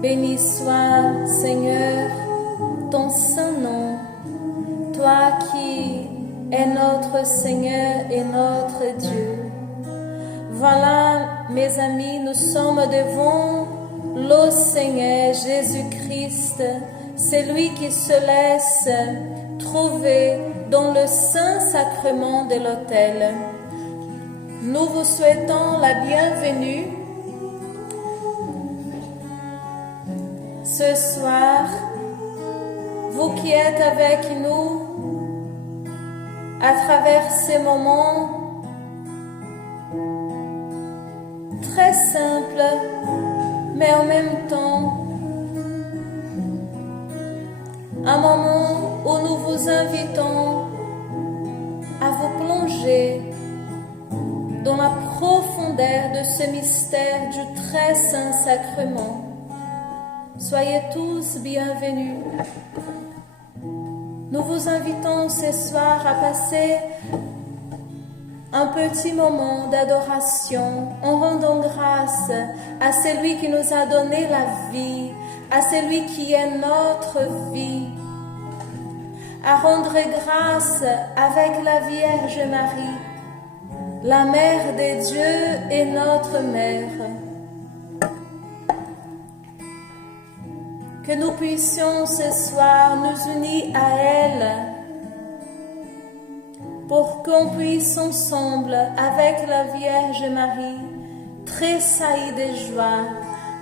Béni soit, Seigneur, ton saint nom, toi qui es notre Seigneur et notre Dieu. Voilà, mes amis, nous sommes devant le Seigneur Jésus-Christ, celui qui se laisse trouver dans le Saint-Sacrement de l'autel. Nous vous souhaitons la bienvenue ce soir, vous qui êtes avec nous à travers ces moments très simples, mais en même temps un moment où nous vous invitons à vous plonger dans la profondeur de ce mystère du très saint sacrement. Soyez tous bienvenus. Nous vous invitons ce soir à passer un petit moment d'adoration en rendant grâce à celui qui nous a donné la vie, à celui qui est notre vie, à rendre grâce avec la Vierge Marie, la Mère de Dieu et notre Mère. Que nous puissions ce soir nous unir à elle pour qu'on puisse ensemble, avec la Vierge Marie, tressaillir de joie,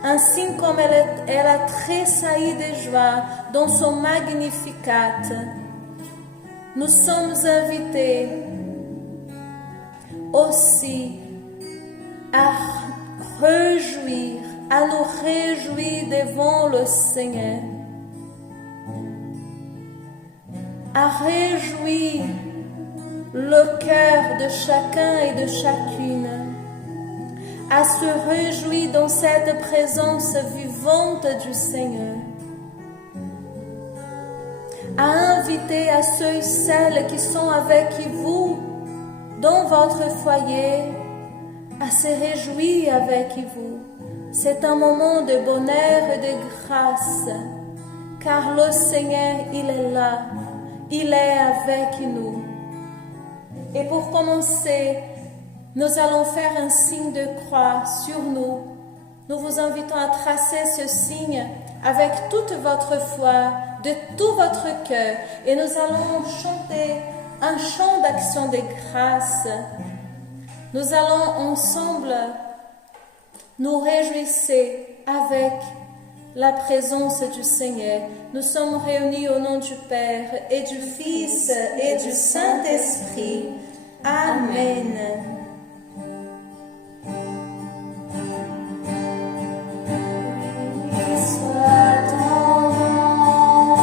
ainsi comme elle a tressailli de joie dans son Magnificat. Nous sommes invités aussi à réjouir, à nous réjouir devant le Seigneur, à réjouir le cœur de chacun et de chacune, à se réjouir dans cette présence vivante du Seigneur, à inviter à ceux et celles qui sont avec vous dans votre foyer à se réjouir avec vous. C'est un moment de bonheur et de grâce, car le Seigneur, il est là, il est avec nous. Et pour commencer, nous allons faire un signe de croix sur nous. Nous vous invitons à tracer ce signe avec toute votre foi, de tout votre cœur, et nous allons chanter un chant d'action de grâce. Nous allons ensemble nous réjouir avec la présence du Seigneur. Nous sommes réunis au nom du Père et du Fils et du Saint-Esprit. Amen. Béni soit ton nom.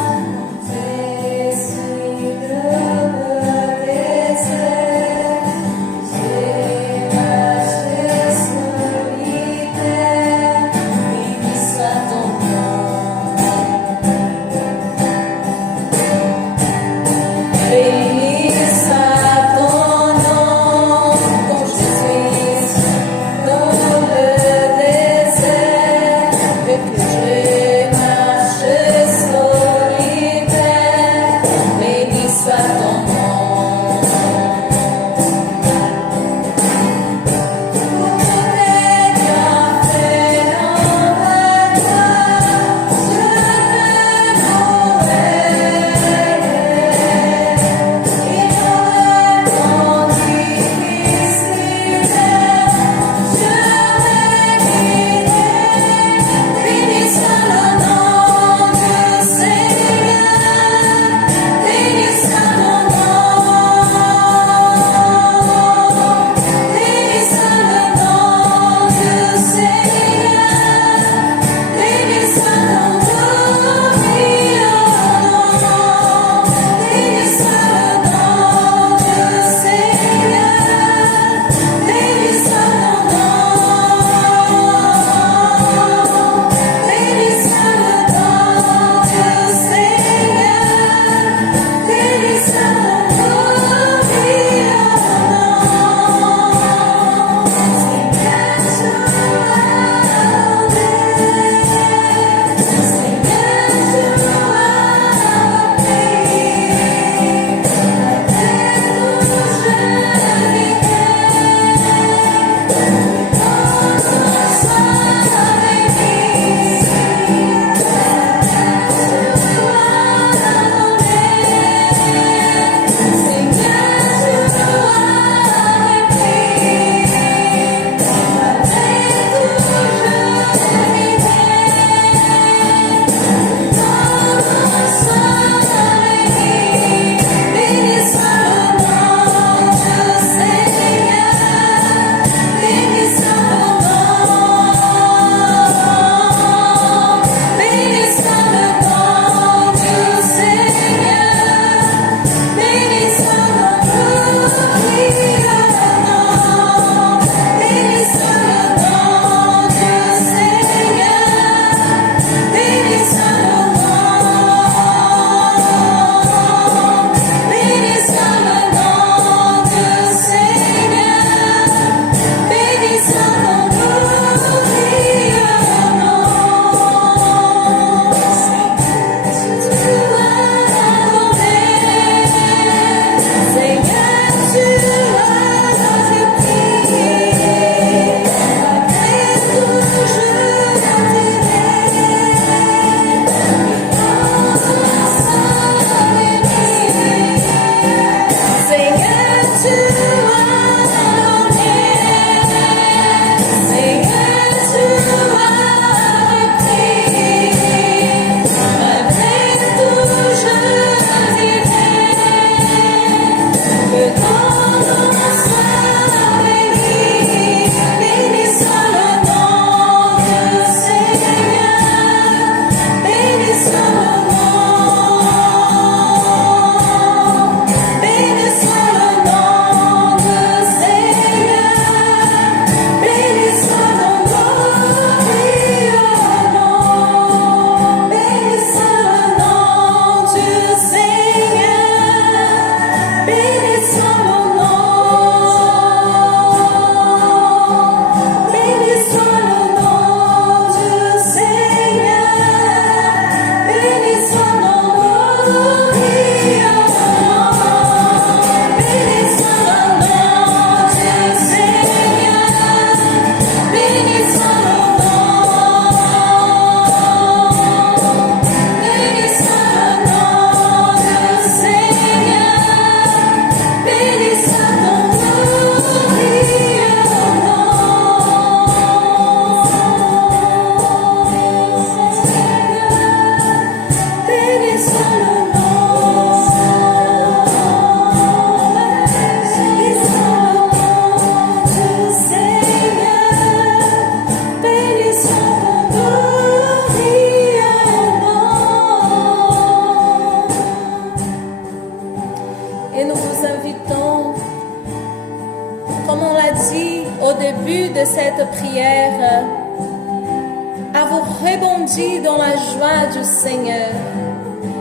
vous rebondir dans la joie du Seigneur.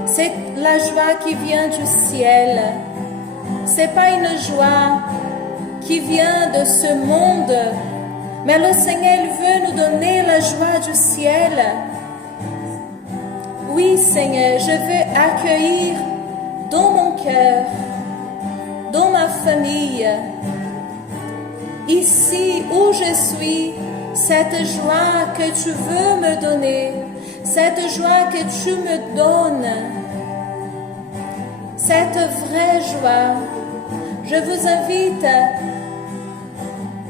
C'est la joie qui vient du ciel. C'est pas une joie qui vient de ce monde, mais le Seigneur veut nous donner la joie du ciel. Oui, Seigneur, je veux accueillir dans mon cœur, dans ma famille, ici où je suis, cette joie que tu veux me donner, cette joie que tu me donnes, cette vraie joie. Je vous invite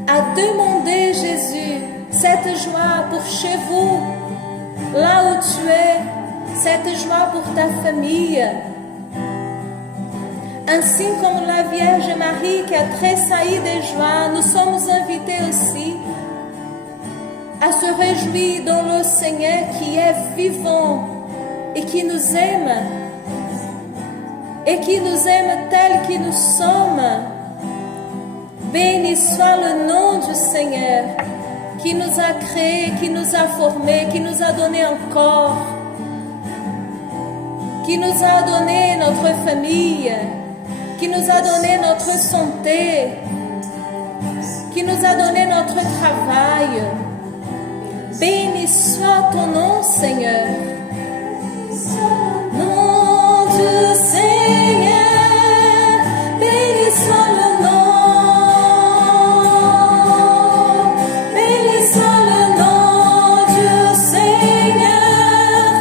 à demander Jésus cette joie pour chez vous, là où tu es, cette joie pour ta famille. Ainsi comme la Vierge Marie qui a tressailli de joie, nous sommes invités aussi à se réjouir dans le Seigneur qui est vivant et qui nous aime tel que nous sommes. Béni soit le nom du Seigneur qui nous a créés, qui nous a formés, qui nous a donné un corps, qui nous a donné notre famille, qui nous a donné notre santé, qui nous a donné notre travail. Béni soit ton nom, Seigneur. Nom du Seigneur, béni soit le nom. Béni soit le nom du Seigneur.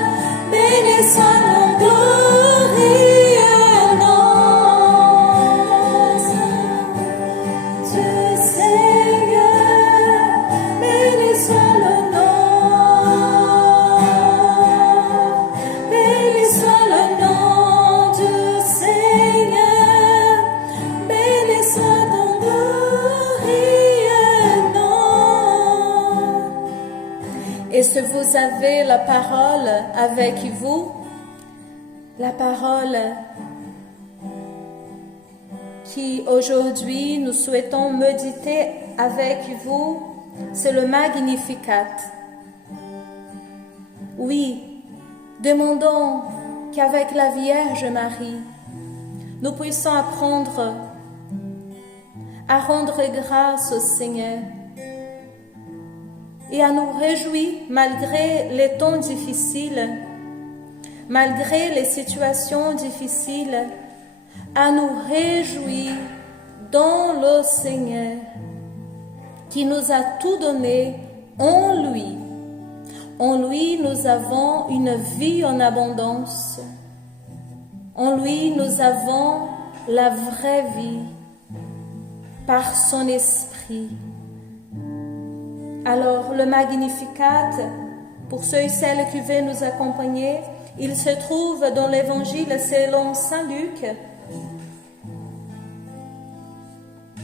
Béni soit le glorieux nom du Seigneur. Béni soit le nom. Béni soit le nom du Seigneur. Béni soit ton glorieux nom. Et si vous avez la parole avec vous, la parole qui aujourd'hui nous souhaitons méditer avec vous, c'est le Magnificat. Oui, demandons qu'avec la Vierge Marie, nous puissions apprendre à rendre grâce au Seigneur et à nous réjouir malgré les temps difficiles, malgré les situations difficiles, à nous réjouir dans le Seigneur qui nous a tout donné en lui. En lui, nous avons une vie en abondance. En lui, nous avons la vraie vie par son esprit. Alors, le Magnificat, pour ceux et celles qui veulent nous accompagner, il se trouve dans l'Évangile selon Saint Luc,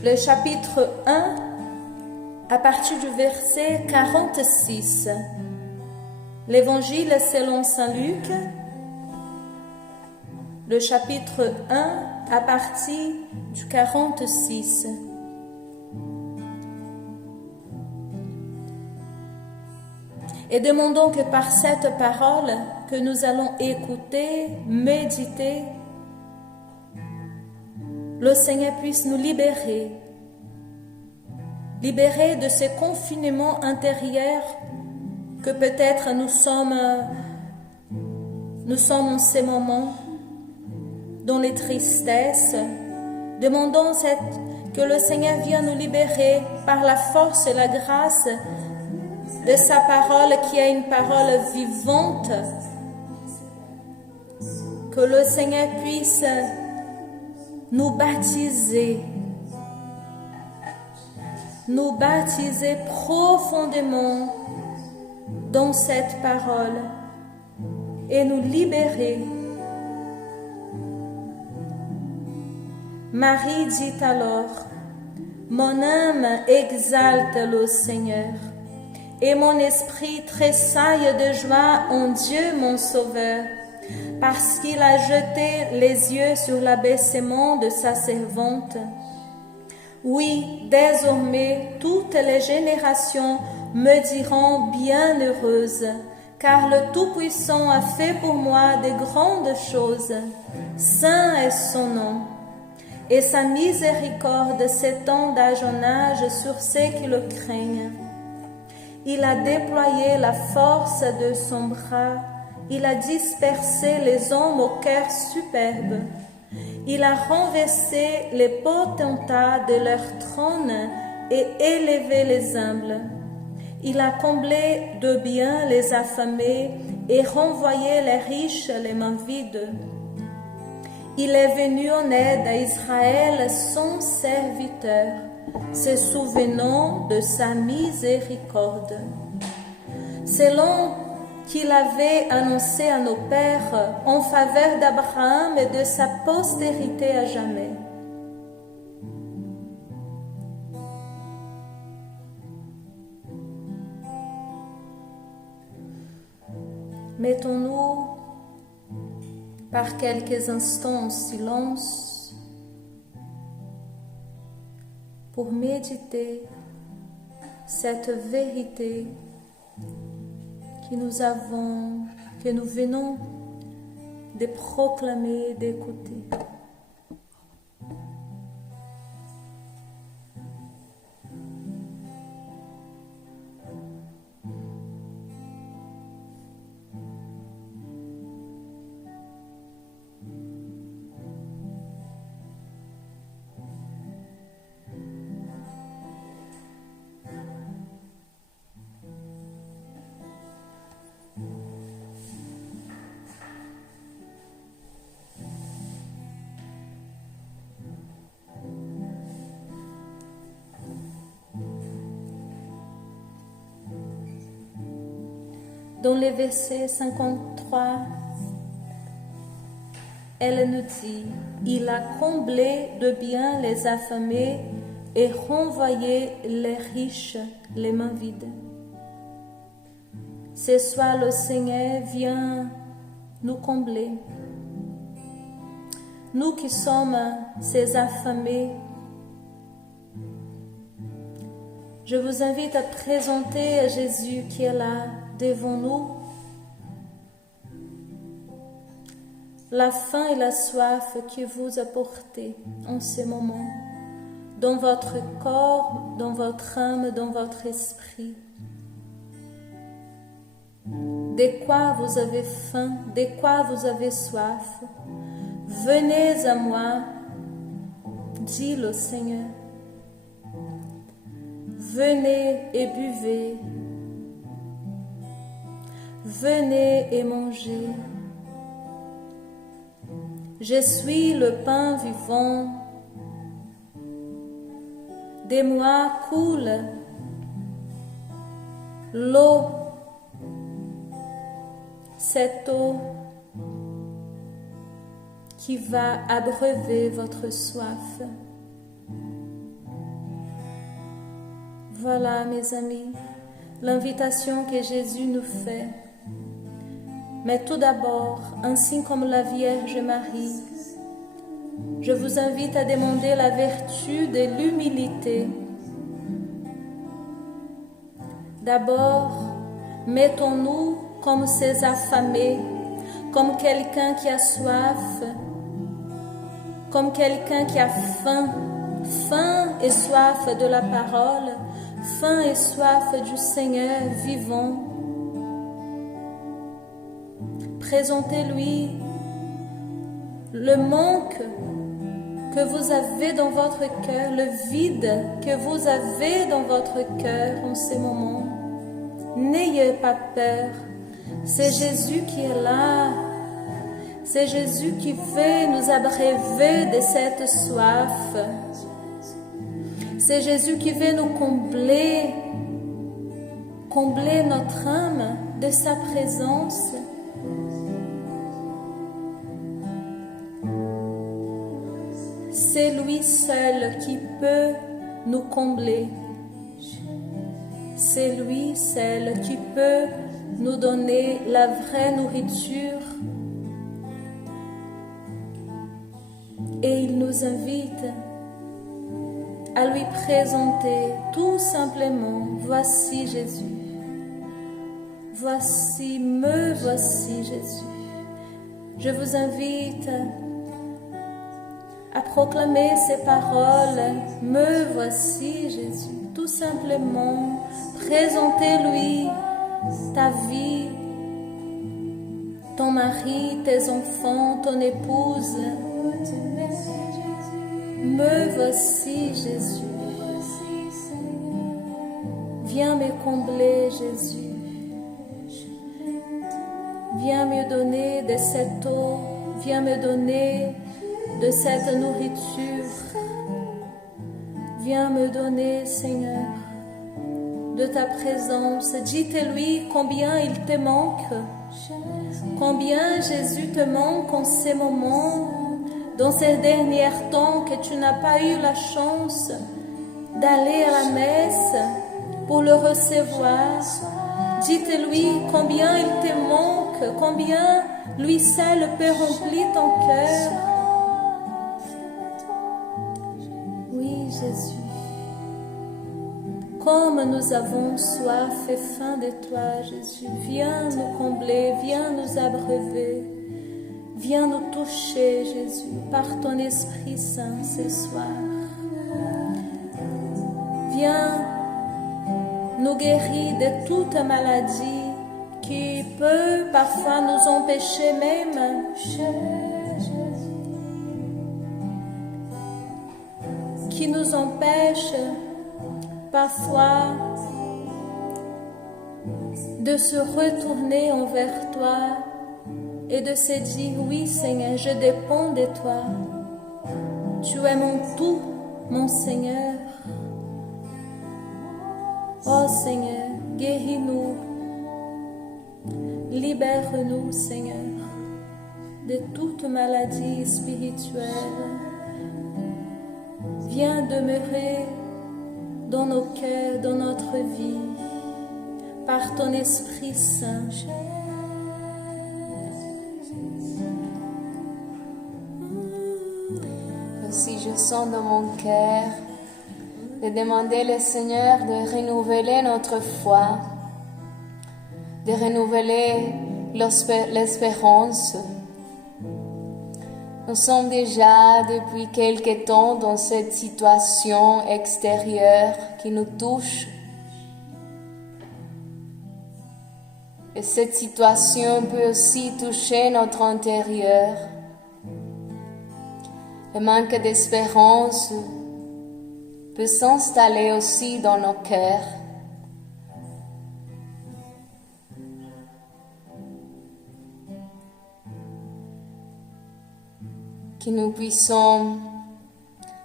le chapitre 1, à partir du verset 46. L'Évangile selon Saint Luc, le chapitre 1, à partir du 46. Et demandons que par cette parole que nous allons écouter, méditer, le Seigneur puisse nous libérer de ce confinement intérieur que peut-être nous sommes en ces moments, dans les tristesses. Demandons que le Seigneur vienne nous libérer par la force et la grâce de sa parole qui est une parole vivante. Que le Seigneur puisse nous baptiser profondément dans cette parole et nous libérer. Marie dit alors: mon âme exalte le Seigneur, et mon esprit tressaille de joie en Dieu mon Sauveur, parce qu'il a jeté les yeux sur l'abaissement de sa servante. Oui, désormais, toutes les générations me diront bienheureuse, car le Tout-Puissant a fait pour moi de grandes choses. Saint est son nom, et sa miséricorde s'étend d'âge en âge sur ceux qui le craignent. Il a déployé la force de son bras, il a dispersé les hommes au cœur superbe. Il a renversé les potentats de leur trône et élevé les humbles. Il a comblé de bien les affamés et renvoyé les riches les mains vides. Il est venu en aide à Israël, son serviteur, se souvenant de sa miséricorde. Selon qu'il avait annoncé à nos pères en faveur d'Abraham et de sa postérité à jamais. Mettons-nous par quelques instants en silence pour méditer cette vérité que nous venons de proclamer, d'écouter. Dans le verset 53, elle nous dit, « Il a comblé de bien les affamés et renvoyé les riches les mains vides. » Ce soir, le Seigneur vient nous combler. Nous qui sommes ces affamés, je vous invite à présenter à Jésus qui est là devant nous la faim et la soif que vous apportez en ce moment, dans votre corps, dans votre âme, dans votre esprit. De quoi vous avez faim, de quoi vous avez soif, venez à moi, dit le Seigneur. Venez et buvez. Venez et mangez. Je suis le pain vivant. De moi coule l'eau, cette eau qui va abreuver votre soif. Voilà, mes amis, l'invitation que Jésus nous fait. Mais tout d'abord, ainsi comme la Vierge Marie, je vous invite à demander la vertu de l'humilité. D'abord, mettons-nous comme ces affamés, comme quelqu'un qui a soif, comme quelqu'un qui a faim, faim et soif de la parole, faim et soif du Seigneur vivant. Présentez-lui le manque que vous avez dans votre cœur, le vide que vous avez dans votre cœur en ce moment. N'ayez pas peur, c'est Jésus qui est là. C'est Jésus qui veut nous abreuver de cette soif. C'est Jésus qui veut nous combler notre âme de sa présence. C'est lui seul qui peut nous combler. C'est lui seul qui peut nous donner la vraie nourriture. Et il nous invite à lui présenter tout simplement, voici Jésus. Voici, me voici Jésus. Je vous invite à proclamer ces paroles, me voici Jésus. Tout simplement, présentez-lui ta vie, ton mari, tes enfants, ton épouse. Me voici Jésus. Viens me combler Jésus. Viens me donner de cette eau. Viens me donner de cette nourriture. Viens me donner, Seigneur, de ta présence. Dites-lui combien il te manque. Combien Jésus te manque en ces moments, dans ces derniers temps que tu n'as pas eu la chance d'aller à la messe pour le recevoir. Dites-lui combien il te manque, combien lui seul peut remplir ton cœur. Oui, Jésus. Comme nous avons soif et faim de toi, Jésus, viens nous combler, viens nous abreuver, viens nous toucher, Jésus, par ton Esprit Saint ce soir. Viens nous guérir de toute maladie qui peut parfois nous empêcher même qui nous empêche parfois de se retourner envers toi et de se dire, oui Seigneur, je dépends de toi. Tu es mon tout, mon Seigneur. Oh Seigneur, guéris-nous, libère-nous Seigneur de toute maladie spirituelle. Viens demeurer dans nos cœurs, dans notre vie, par ton Esprit Saint. Aussi, je sens dans mon cœur de demander au Seigneur de renouveler notre foi, de renouveler l'espérance. Nous sommes déjà depuis quelque temps dans cette situation extérieure qui nous touche. Et cette situation peut aussi toucher notre intérieur. Le manque d'espérance peut s'installer aussi dans nos cœurs. Que nous puissions,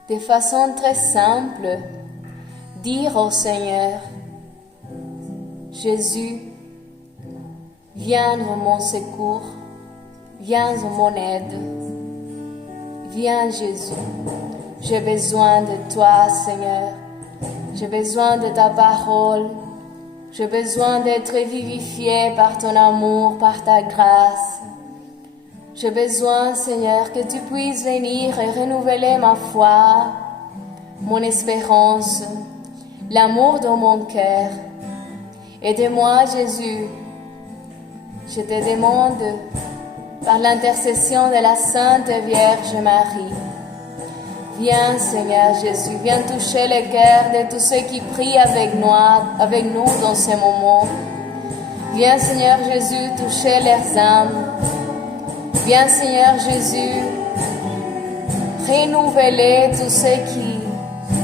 de façon très simple, dire au Seigneur, Jésus, viens en mon secours, viens en mon aide. Viens Jésus, j'ai besoin de toi Seigneur, j'ai besoin de ta parole, j'ai besoin d'être vivifié par ton amour, par ta grâce. J'ai besoin, Seigneur, que tu puisses venir et renouveler ma foi, mon espérance, l'amour dans mon cœur. Aide-moi, Jésus. Je te demande, par l'intercession de la Sainte Vierge Marie, viens, Seigneur Jésus, viens toucher le cœur de tous ceux qui prient avec nous dans ces moments. Viens, Seigneur Jésus, toucher leurs âmes. Viens, Seigneur Jésus, renouveler tout ce qui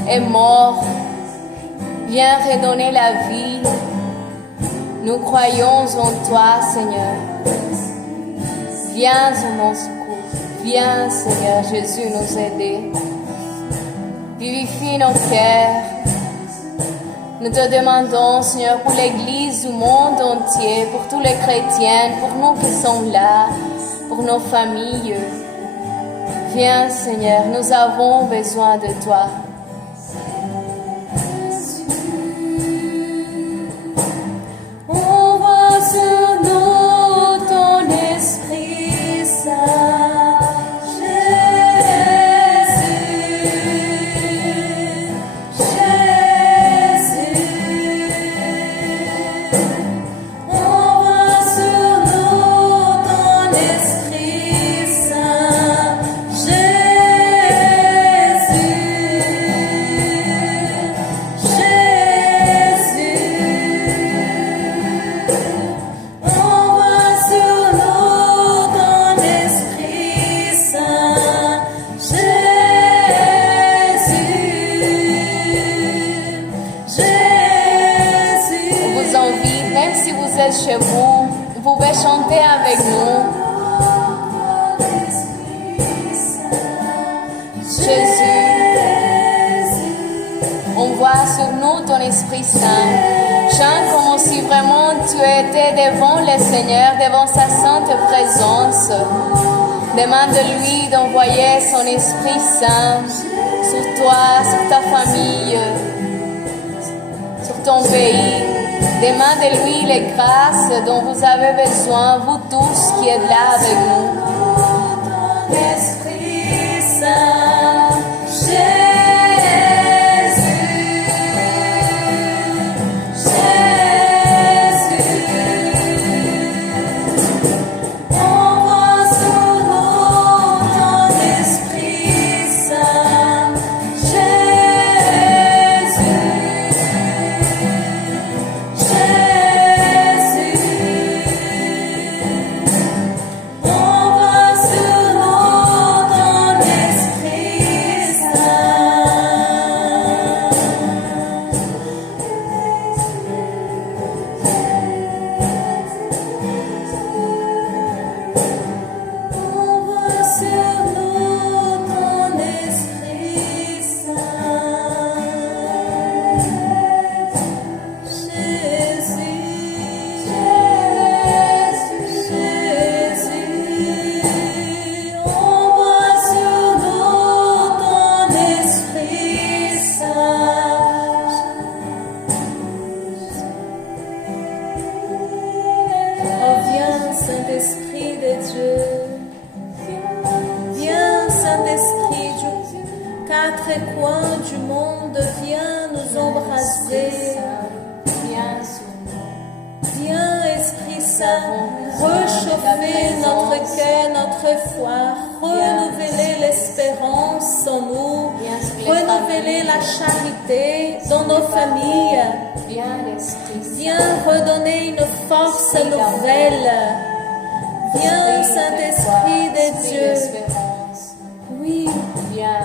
est mort. Viens redonner la vie. Nous croyons en toi, Seigneur. Viens en nos secours. Viens, Seigneur Jésus, nous aider. Vivifie nos cœurs. Nous te demandons, Seigneur, pour l'Église du monde entier, pour tous les chrétiens, pour nous qui sommes là, pour nos familles. Viens, Seigneur, nous avons besoin de toi. Envoie sur nous ton Esprit Saint, Jésus. Vous pouvez chanter avec nous. Jésus, on voit sur nous ton Esprit Saint. Chante comme si vraiment tu étais devant le Seigneur, devant sa sainte présence. Demande-lui d'envoyer son Esprit Saint sur toi, sur ta famille, sur ton pays. Demande-lui les grâces dont vous avez besoin, vous tous qui êtes là avec nous. Esprit Saint, Jésus. Rechauffer notre cœur, notre foi, renouveler l'espérance en nous, renouveler la charité dans nos familles. Viens redonner une force nouvelle. Viens, Saint-Esprit de Dieu. Oui,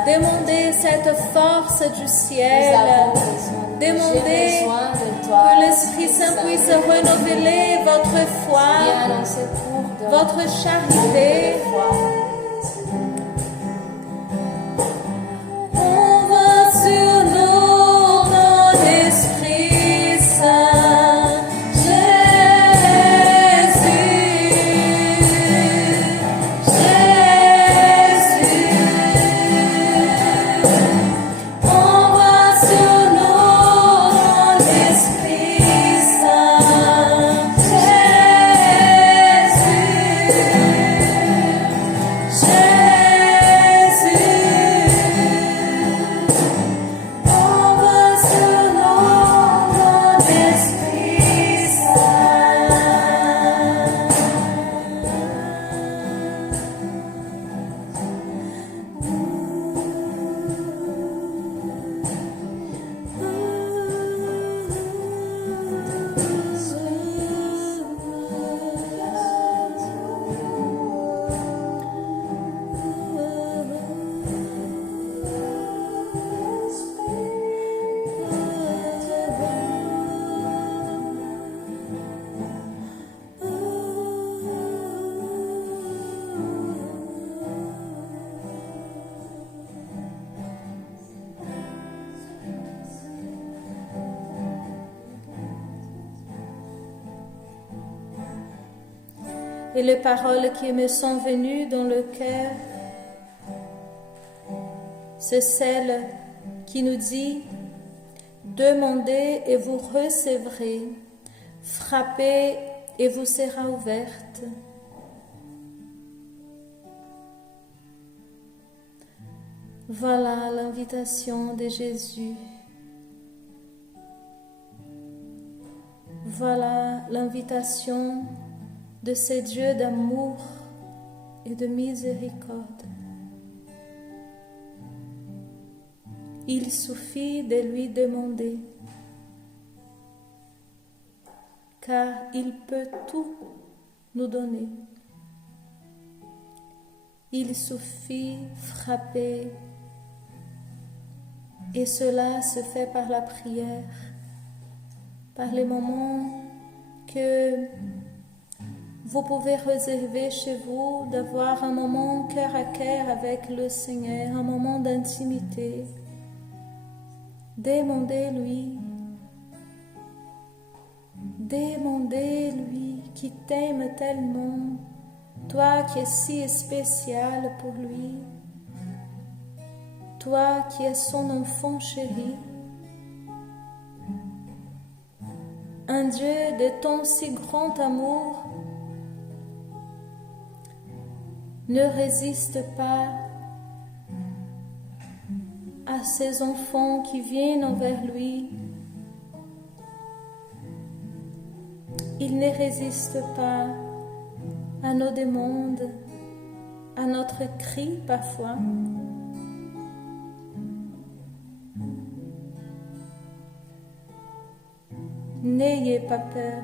demandez cette force du ciel. Demandez que l'Esprit Saint puisse renouveler votre foi, votre charité. Envoie sur nous ton Esprit Saint, Jésus, Jésus. Envoie sur nous ton Esprit Saint, Jésus, Jésus. Envoie sur nous ton Esprit Saint. Et les paroles qui me sont venues dans le cœur, c'est celle qui nous dit « Demandez et vous recevrez, frappez et vous sera ouverte. » Voilà l'invitation de Jésus. Voilà l'invitation de ce Dieu d'amour et de miséricorde. Il suffit de lui demander, car il peut tout nous donner. Il suffit frapper, et cela se fait par la prière, par les moments que vous pouvez réserver chez vous d'avoir un moment cœur à cœur avec le Seigneur, un moment d'intimité. Demandez-lui qui t'aime tellement, toi qui es si spécial pour lui, toi qui es son enfant chéri. Un Dieu de ton si grand amour ne résiste pas à ses enfants qui viennent envers lui. Il ne résiste pas à nos demandes, à notre cri parfois. N'ayez pas peur,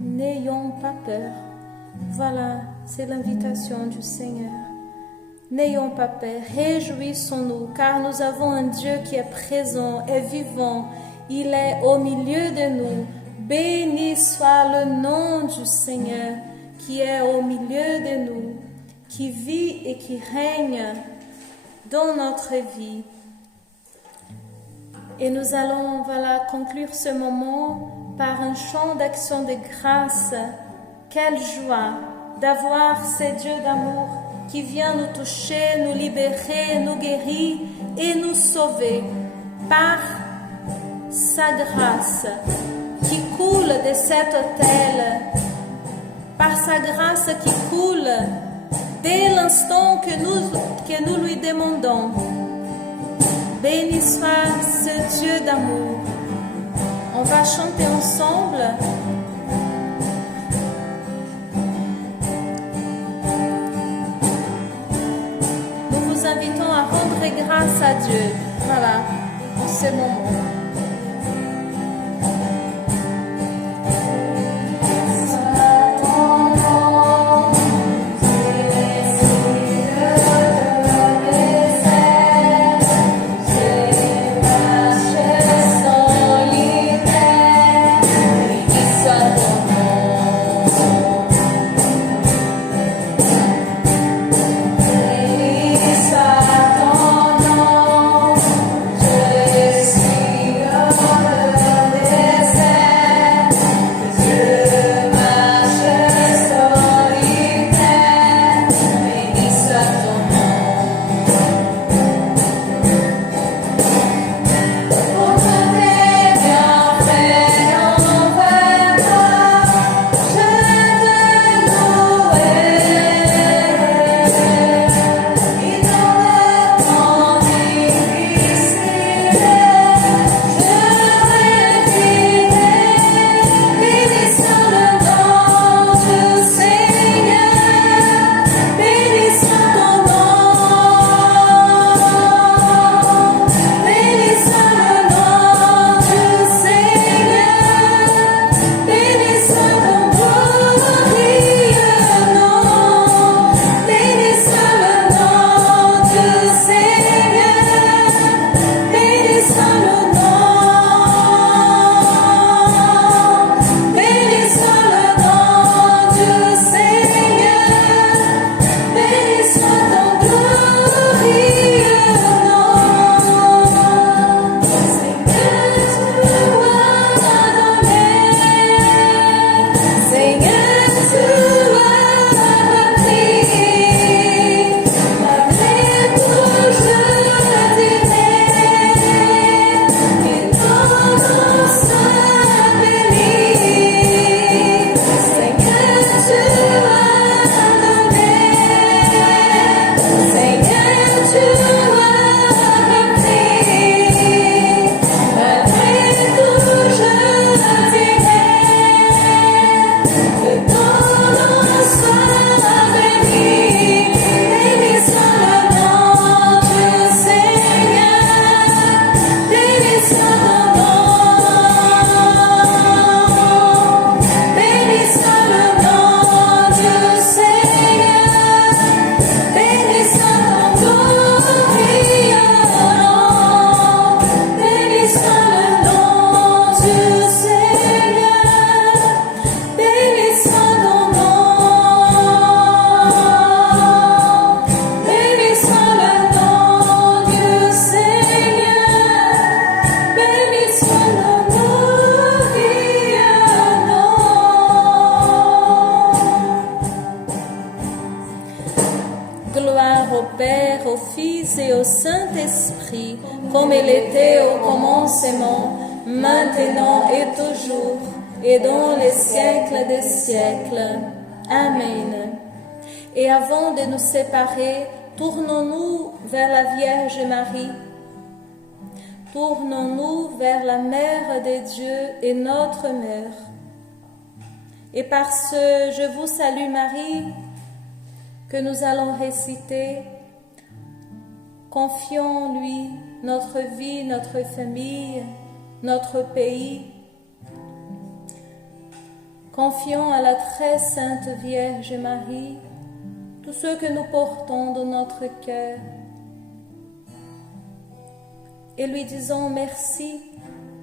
n'ayons pas peur. Voilà, c'est l'invitation du Seigneur. N'ayons pas peur, réjouissons-nous, car nous avons un Dieu qui est présent et vivant. Il est au milieu de nous. Béni soit le nom du Seigneur qui est au milieu de nous, qui vit et qui règne dans notre vie. Et nous allons conclure ce moment par un chant d'action de grâce. Quelle joie d'avoir ce Dieu d'amour qui vient nous toucher, nous libérer, nous guérir et nous sauver par sa grâce qui coule de cet autel, par sa grâce qui coule dès l'instant que nous lui demandons. Béni soit ce Dieu d'amour. On va chanter ensemble. Nous vous invitons à rendre grâce à Dieu. Voilà, en ce moment. Esprit Fils et au Saint-Esprit, comme il était au commencement, maintenant et toujours, et dans les siècles des siècles. Amen. Et avant de nous séparer, tournons-nous vers la Vierge Marie. Tournons-nous vers la Mère de Dieu et notre Mère. Et par ce « Je vous salue Marie » que nous allons réciter, confions en lui notre vie, notre famille, notre pays. Confions à la très sainte Vierge Marie tout ce que nous portons dans notre cœur. Et lui disons merci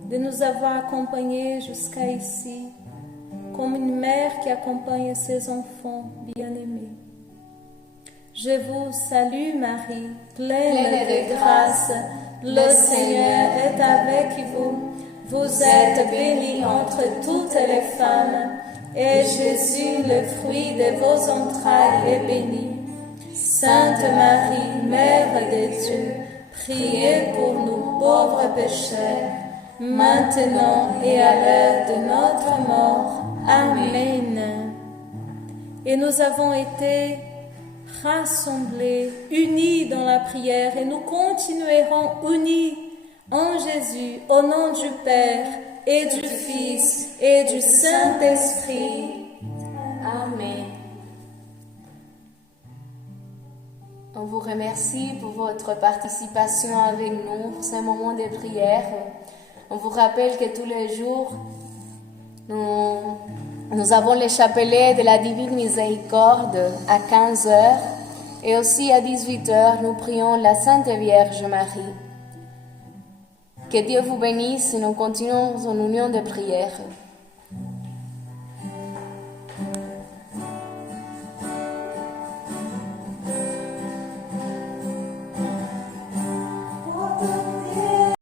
de nous avoir accompagnés jusqu'à ici, comme une mère qui accompagne ses enfants bien-aimés. Je vous salue Marie, pleine de grâce, le Seigneur est avec vous. Vous êtes bénie entre toutes les femmes, et Jésus, le fruit de vos entrailles, est béni. Sainte Marie, Mère de Dieu, priez pour nous pauvres pécheurs, maintenant et à l'heure de notre mort. Amen. Et nous avons été rassemblés, unis dans la prière, et nous continuerons unis en Jésus, au nom du Père et du Fils et du Saint-Esprit. Amen. On vous remercie pour votre participation avec nous pour ce moment de prière. On vous rappelle que tous les jours, nous avons le chapelet de la Divine Miséricorde à 15h et aussi à 18h, nous prions la Sainte Vierge Marie. Que Dieu vous bénisse et nous continuons en union de prière.